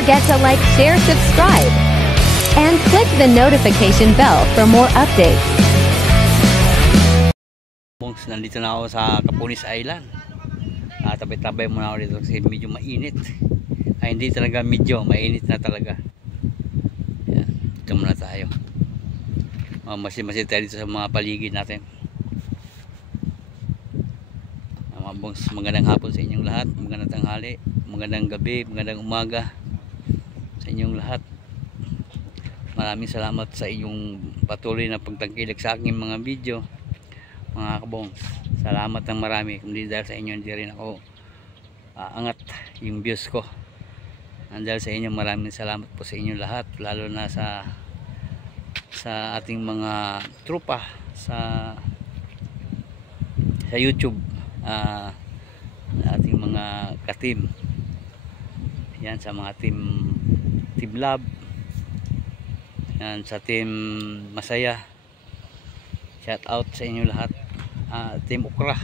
forget to like, share, subscribe, and click the notification bell for more updates. Nandito na ako sa Capones Island. Tabay-tabay muna ako dito kasi medyo mainit. Ay, hindi talaga medyo, mainit na talaga. Yan, dito muna tayo. Masin-masin tayo dito sa mga paligid natin. Mga bongs, magandang hapon sa inyong lahat. Magandang tanghali, magandang gabi, magandang umaga sa inyong lahat. Maraming salamat sa inyong patuloy na pagtangkilik sa aking mga video, mga kabongs. Salamat ng marami. Kundi dahil sa inyo hindi rin ako angat yung views ko. Dahil sa inyo, maraming salamat po sa inyo lahat, lalo na sa ating mga trupa sa YouTube, ating mga ka-team. Yan, sa mga team Love, yan, sa team Masaya, shout out sa inyo lahat. Team Ukra,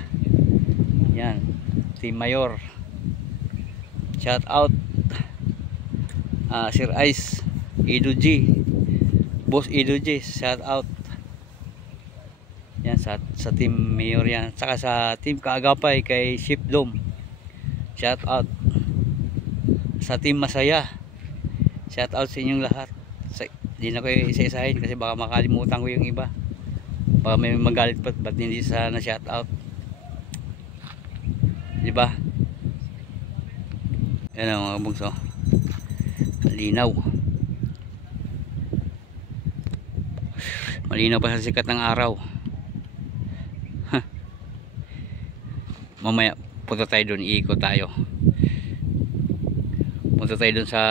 yan, team Mayor, shout out. Sir Ice, Edo G, Boss Edo G, shout out. Yan, sa team Mayor yan. Saka sa team Kaagapay kay Ship Dome, shout out. Sa team Masaya, shout out sa inyong lahat. Hindi na ko isa-isahin kasi baka makalimutan ko yung iba. Baka may magalit pa, ba't hindi sana shout out, diba? Yan ang mga bungso, malinaw, malinaw pa sa sikat ng araw. Mamaya punta tayo doon, iikot tayo, punta tayo doon sa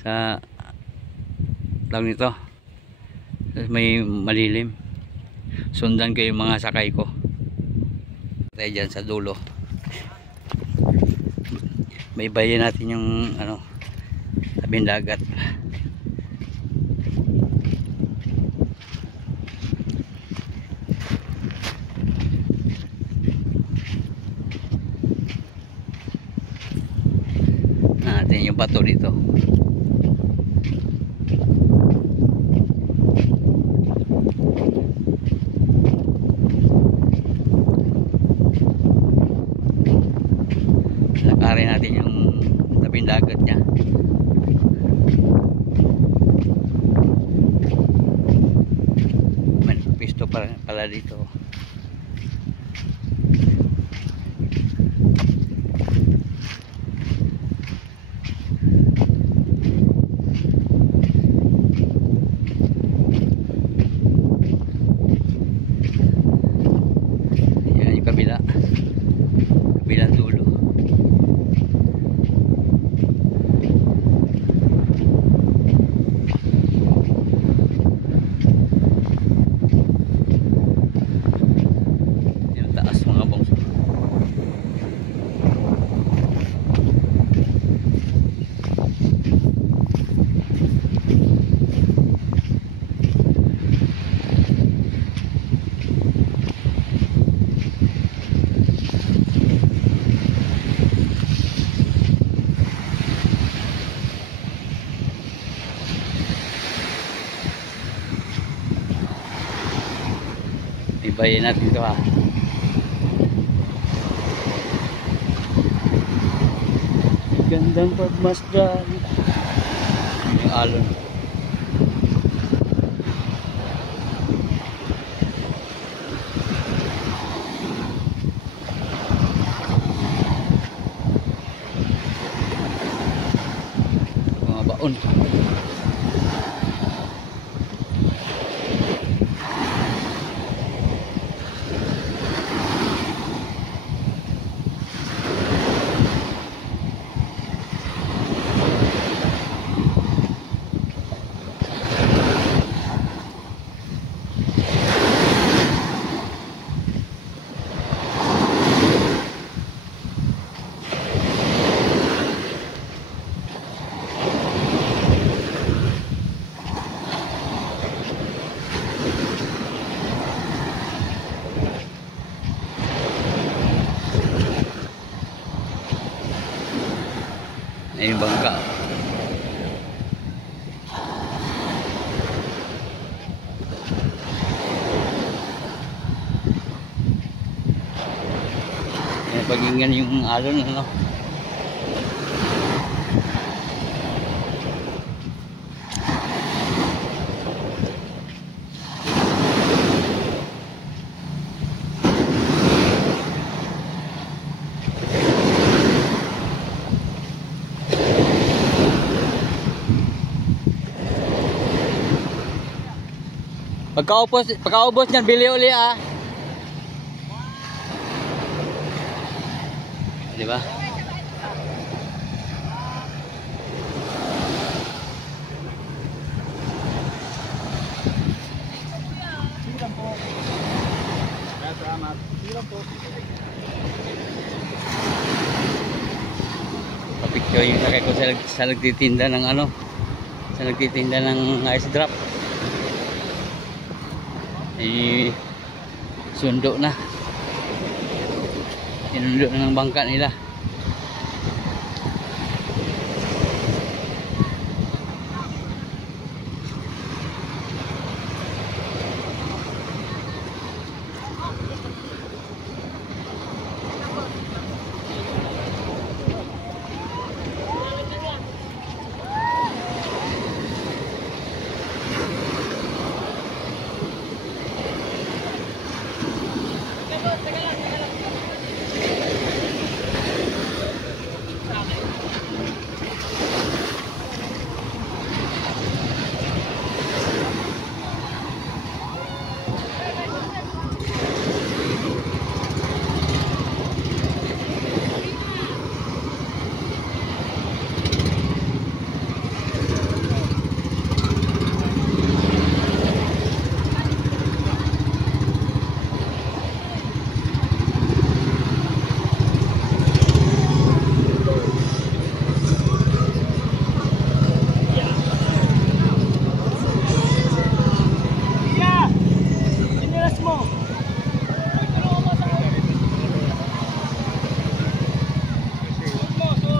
sa tawag nito, may malilim. Sundan ko yung mga sakay ko. Tayo dyan sa dulo. May bayan natin yung tabing dagat. Natin yung bato dito. Lakarin natin yung tabing dagat niya. May pisto pala dito. Yan yung kabilang dulo. Ibayin natin ito ha. Gandang pagmasdan. Yung alon. Mga baon. Ayun bangka. Ayan, pag-ingan yung alon, ano. Pagkaubos niyan, bili uli ah. Di ba? Papicture yung sakay ko sa nagtitinda ng ano, sa nagtitinda ng ice drop. Sundo na, sinundo na ng bangka nila.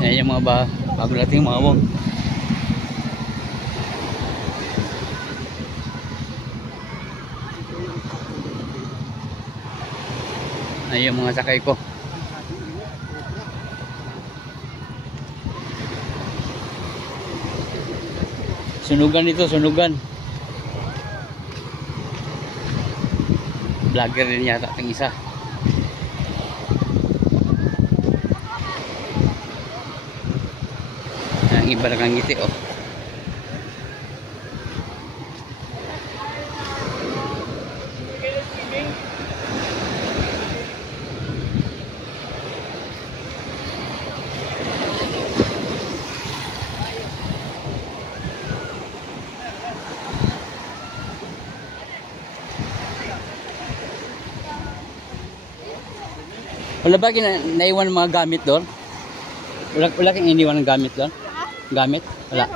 Ayan yung mga bago nating mga wong. Ayan yung mga sakay ko. Sunugan ito, sunugan. Vlogger din yata ang isa. Ang iba nakangiti oh. Wala ba naiwan mga gamit doon? Wala kang iniwan ng gamit doon? Gamit? Wala.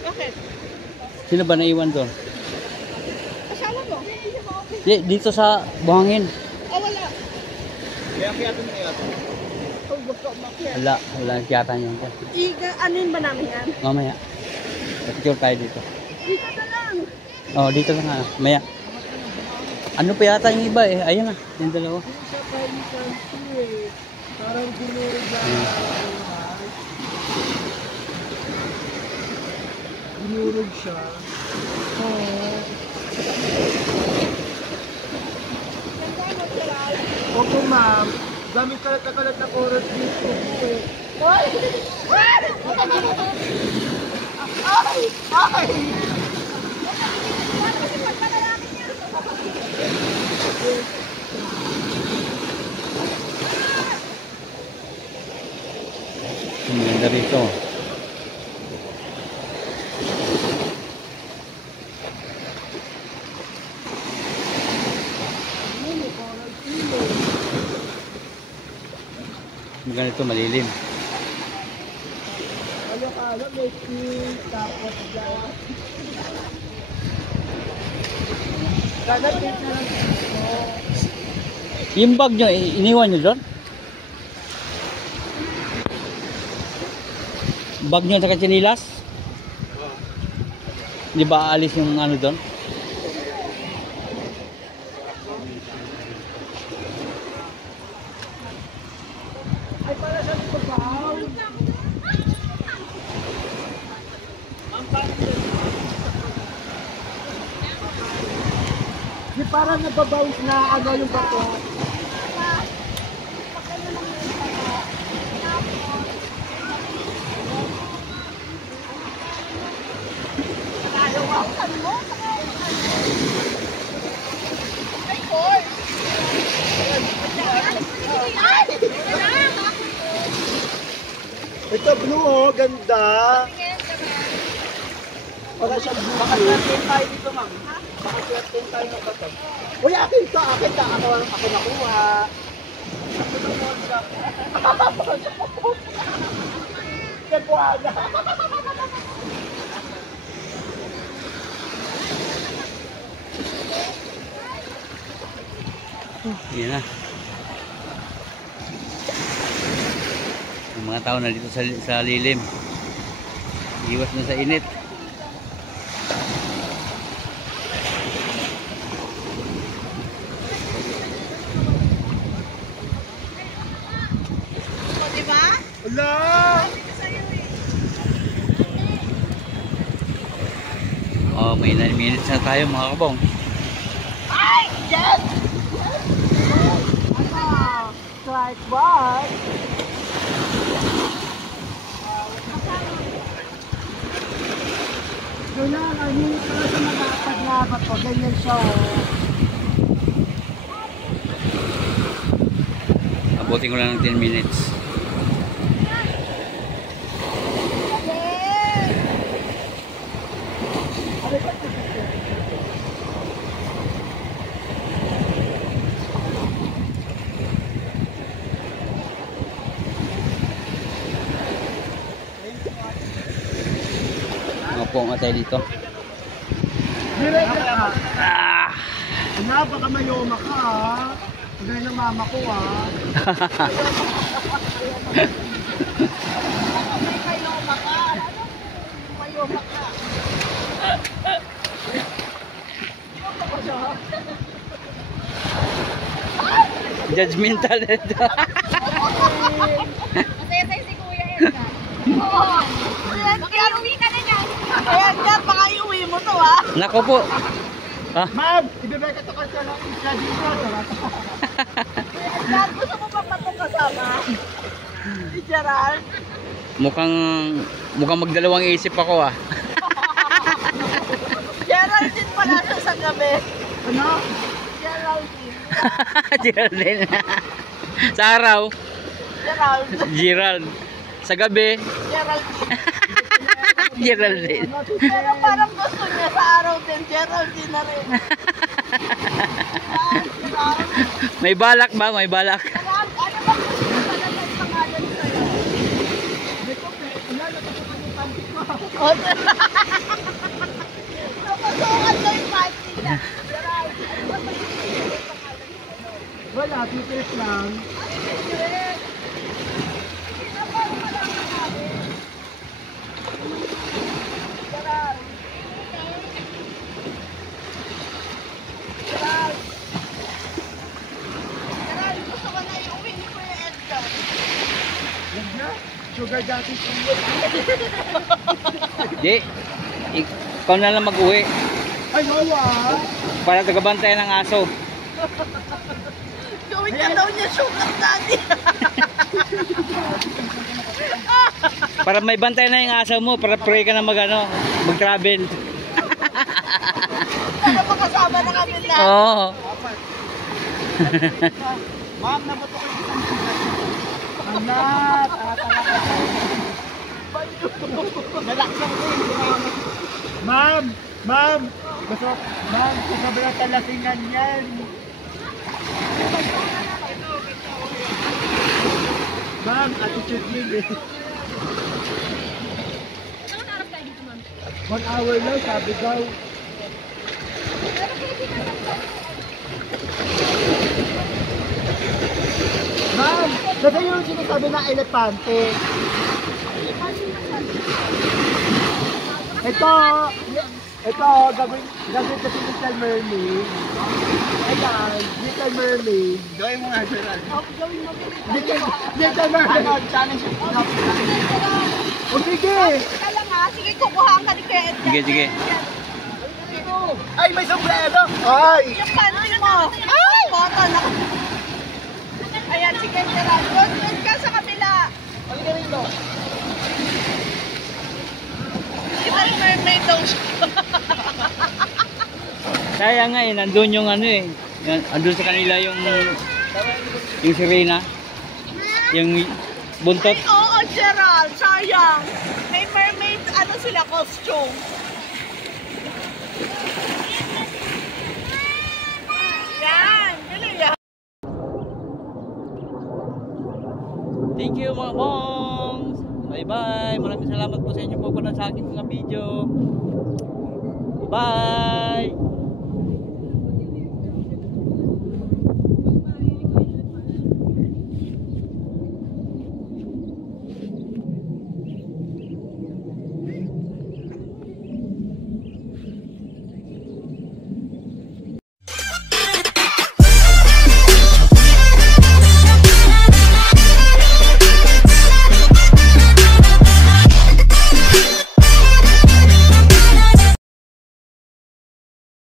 Bakit? Sino ba naiwan doon? Kasama mo? Dito sa buhangin. Oh, wala. Kaya ito na yan. Oh, wag ka umakyat. Wala kiyata niyan. Anuin ba namin yan? Mamaya. Picture tayo dito. Dito na lang. Oh, dito na nga. Maya. Ano pa yata yung iba eh? Ayun na. Yung dalawa. Isa pa yung country eh. Parang dinurog lang. Dinurog siya. Opo ma'am. Gamit kalat na oras dito po eh. Ay! Ay! Ay! Ang ganda rito. Ganito malilim. Kalo-kalo may king, tapos dyan. Ganapit na lang dito. Yung bag nyo, iniwan nyo doon? bag nyo sa chinilas? Di ba aalis yung ano doon? Ay, para sa pagbahaw. Di parang nababounce na ano yung bato. Ito blue oh, ganda. Para siya blue. Baka flatten tayo dito, ma'am. Baka flatten tayo ng bato. Uy, akin to. Ako nakuha. Nakuha na. Yan na. Yung mga tao na dito sa lilim. Iwas na sa init. Wala! Oh, may 9 minutes na tayo mga kabong. Ay! Yes! Ano? Strike one! Doon na, ano yung sa magpaglabat ko, ganyan siya oh. Abutin ko lang ng 10 minutes. Opo nga tayo dito. Direct ka! Ano, baka mayoma ka ah. Gaya ng mama ko ah. Judgmental ito. Masaya sa'yo si Kuya Edgar. Oo. Kaya uwi ka na niyan. Kaya Edgar, baka iuwi mo to ah. Nako po. Ma'am, ibibeka to kasi lang isla dito. Kuya Edgar, gusto mo pa matong kasama? Si Gerald. Mukhang magdalawang isip ako ah. Gerald din pala siya sa gabi. Ano? Gerald din. Geraldine. Sa araw, Gerald. Gerald. Sa gabi, Gerald din. Geraldine. Pero parang gusto niya sa araw din. Gerald din na rin. Gerald. May balak ba? May balak. Gerald, ano ba gusto mo talaga yung pangalan sa'yo? Napasukan na yung panty niya. Gerald, ano ba gusto mo yung pangalan sa'yo? Wala, secret lang. Sugar daddy siya. Di, ikaw na lang mag-uwi Ay, wala. para tagabantay ng aso. Gawin ka daw niya sugar daddy. Para may bantay na yung aso mo, para pray ka na mag-travel. Para makasama na kami na. Oo. Ma'am, nabato ko yung isang sugar. Anak, nalaksan ko yung Ma'am, ma'am, gusto, ma'am, sobrang talasingan yan. Ma'am, attitude yun eh. 1 hour lang, sabi daw. Ma'am, kasi yung sinasabi na elepante. Ito, gagawin kasi Little Mermaid. Ayan, Little Mermaid. Gawin mo nga, Gerald. Little Mermaid. Challenge. O sige. Teka lang ha. Sige, kukuhaan ka ni Kuya Edgar. Sige, sige. Ay, may sombrero! Ay. Yung panty mo. Ay! Boto na. Ayan, sige, Gerald. Doon ka sa kabila. Halika rito. Little Mermaid daw siya. Kaya nga eh, nandun yung ano eh. Andun sa kanila yung sirena. Yung buntot. Ay, oo, Gerald. Sayang. May mermaid, ano sila, costume. Yan. Bili yan. Thank you mga bongs. Bye bye. Maraming salamat po sa inyo po sa aking mga video. Bye.